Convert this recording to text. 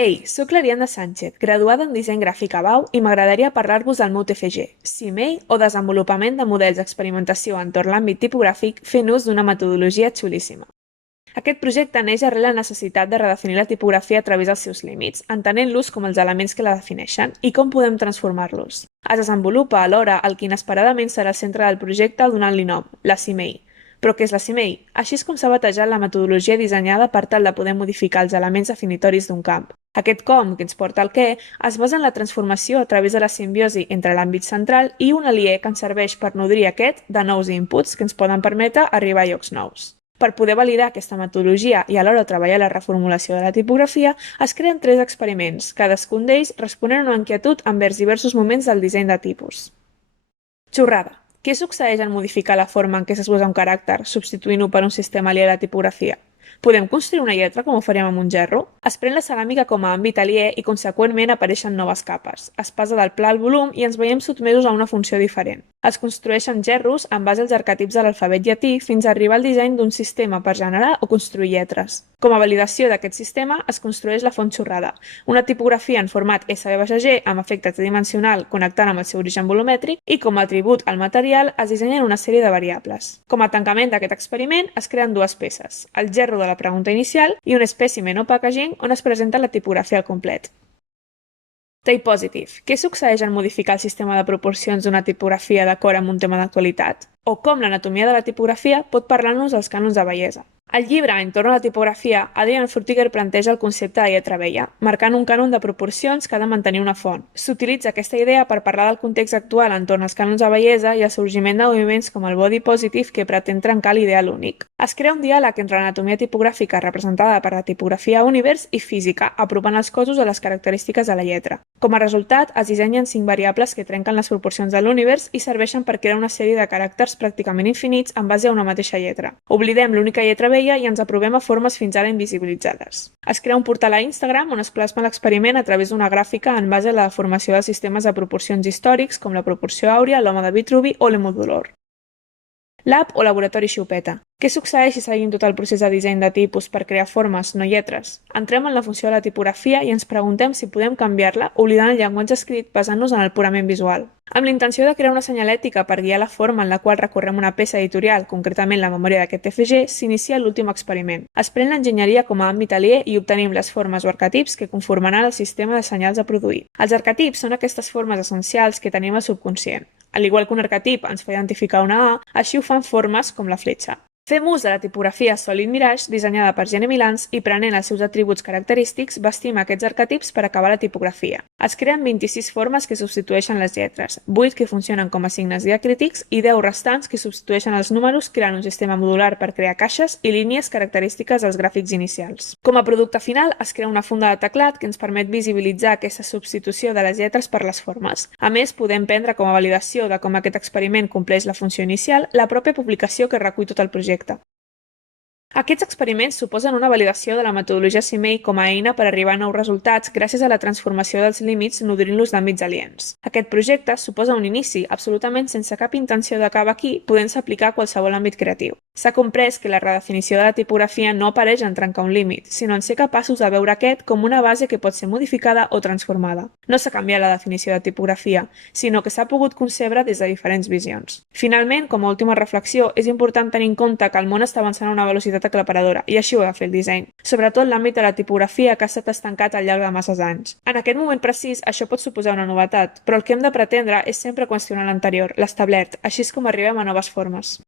Ei, sóc l'Ariadna Sánchez, graduada en disseny gràfic a BAU i m'agradaria parlar-vos del meu TFG, CMEI o desenvolupament de models d'experimentació entorn l'àmbit tipogràfic fent ús d'una metodologia xulíssima. Aquest projecte neix arrel la necessitat de redefinir la tipografia a través dels seus límits, entenent-los com els elements que la defineixen i com podem transformar-los. Es desenvolupa alhora el que inesperadament serà el centre del projecte donant-li nom, la CMEI. Però què és la CMEI? Així és com s'ha batejat la metodologia dissenyada per tal de poder modificar els elements definitoris d'un camp. Aquest com, que ens porta al què, es basa en la transformació a través de la simbiosi entre l'àmbit central i un aliè que ens serveix per nodrir aquest de nous inputs que ens poden permetre arribar a llocs nous. Per poder validar aquesta metodologia i alhora treballar la reformulació de la tipografia, es creen 3 experiments, cadascun d'ells responent a una inquietud envers diversos moments del disseny de tipus. Xorrada. Què succeeix en modificar la forma en què s'esbossa un caràcter, substituint-ho per un sistema aliè a la tipografia? Podem construir una lletra com ho faríem amb un gerro? Es pren la ceràmica com a àmbit aliè i, conseqüentment, apareixen noves capes. Es passa del pla al volum i ens veiem sotmesos a una funció diferent. Es construeixen gerros en base als arquetips de l'alfabet llatí fins a arribar al disseny d'un sistema per generar o construir lletres. Com a validació d'aquest sistema es construeix la font xorrada, una tipografia en format SV-G amb efecte tridimensional connectant amb el seu origen volumètric i com a atribut al material es dissenyen una sèrie de variables. Com a tancament d'aquest experiment es creen 2 peces, el gerro de la pregunta inicial i un espècimen o packaging on es presenta la tipografia al complet. Tape positive. Què succeeix en modificar el sistema de proporcions d'una tipografia d'acord amb un tema d'actualitat? O com l'anatomia de la tipografia pot parlar-nos dels cànons de bellesa? Al llibre Entorn a la tipografia, Adrian Frutiger planteja el concepte de lletra vella, marcant un cànon de proporcions que ha de mantenir una font. S'utilitza aquesta idea per parlar del context actual entorn als cànons de bellesa i el sorgiment de moviments com el body positive que pretén trencar l'ideal únic. Es crea un diàleg entre l'anatomia tipogràfica representada per la tipografia Univers i física, apropant els cossos a les característiques de la lletra. Com a resultat, es dissenyen 5 variables que trenquen les proporcions de l'univers i serveixen per crear una sèrie de caràcters pràcticament infinits en base a una mateixa lletra. Oblidem l'única lletra vella i ens aprovem a formes fins ara invisibilitzades. Es crea un portal a Instagram on es plasma l'experiment a través d'una gràfica en base a la formació de sistemes de proporcions històrics com la proporció àurea, l'home de Vitruvi o l'hemodolor. Lab o laboratori xupeta. Què succeeix si seguim tot el procés de disseny de tipus per crear formes, no lletres? Entrem en la funció de la tipografia i ens preguntem si podem canviar-la oblidant el llenguatge escrit basant-nos en el purament visual. Amb la intenció de crear una senyalètica per guiar la forma en la qual recorrem una peça editorial, concretament la memòria d'aquest TFG, s'inicia l'últim experiment. Es pren l'enginyeria com a àmbit aliè i obtenim les formes o arquetips que conformaran el sistema de senyals a produir. Els arquetips són aquestes formes essencials que tenim al subconscient. Al igual que un arquetip ens fa identificar una A, així ho fan formes com la fletxa. Fem ús de la tipografia Solid Mirage, dissenyada per Gene Milans, i prenent els seus atributs característics, vestim aquests arquetips per acabar la tipografia. Es creen 26 formes que substitueixen les lletres, 8 que funcionen com a signes diacrítics i 10 restants que substitueixen els números creant un sistema modular per crear caixes i línies característiques dels gràfics inicials. Com a producte final, es crea una funda de teclat que ens permet visibilitzar aquesta substitució de les lletres per les formes. A més, podem prendre com a validació de com aquest experiment compleix la funció inicial la pròpia publicació que recull tot el projecte. Aquests experiments suposen una validació de la metodologia CMEI com a eina per arribar a nous resultats gràcies a la transformació dels límits nodrint-los d'àmbits aliens. Aquest projecte suposa un inici absolutament sense cap intenció d'acabar aquí, podent-se aplicar a qualsevol àmbit creatiu. S'ha comprès que la redefinició de la tipografia no apareix en trencar un límit, sinó en ser capaços de veure aquest com una base que pot ser modificada o transformada. No s'ha canviat la definició de tipografia, sinó que s'ha pogut concebre des de diferents visions. Finalment, com a última reflexió, és important tenir en compte que el món està avançant a una velocitat aclaparadora, i així ho ha de fer el disseny, sobretot l'àmbit de la tipografia que ha estat estancat al llarg de masses anys. En aquest moment precís, això pot suposar una novetat, però el que hem de pretendre és sempre qüestionar l'anterior, l'establert, així és com arribem a noves formes.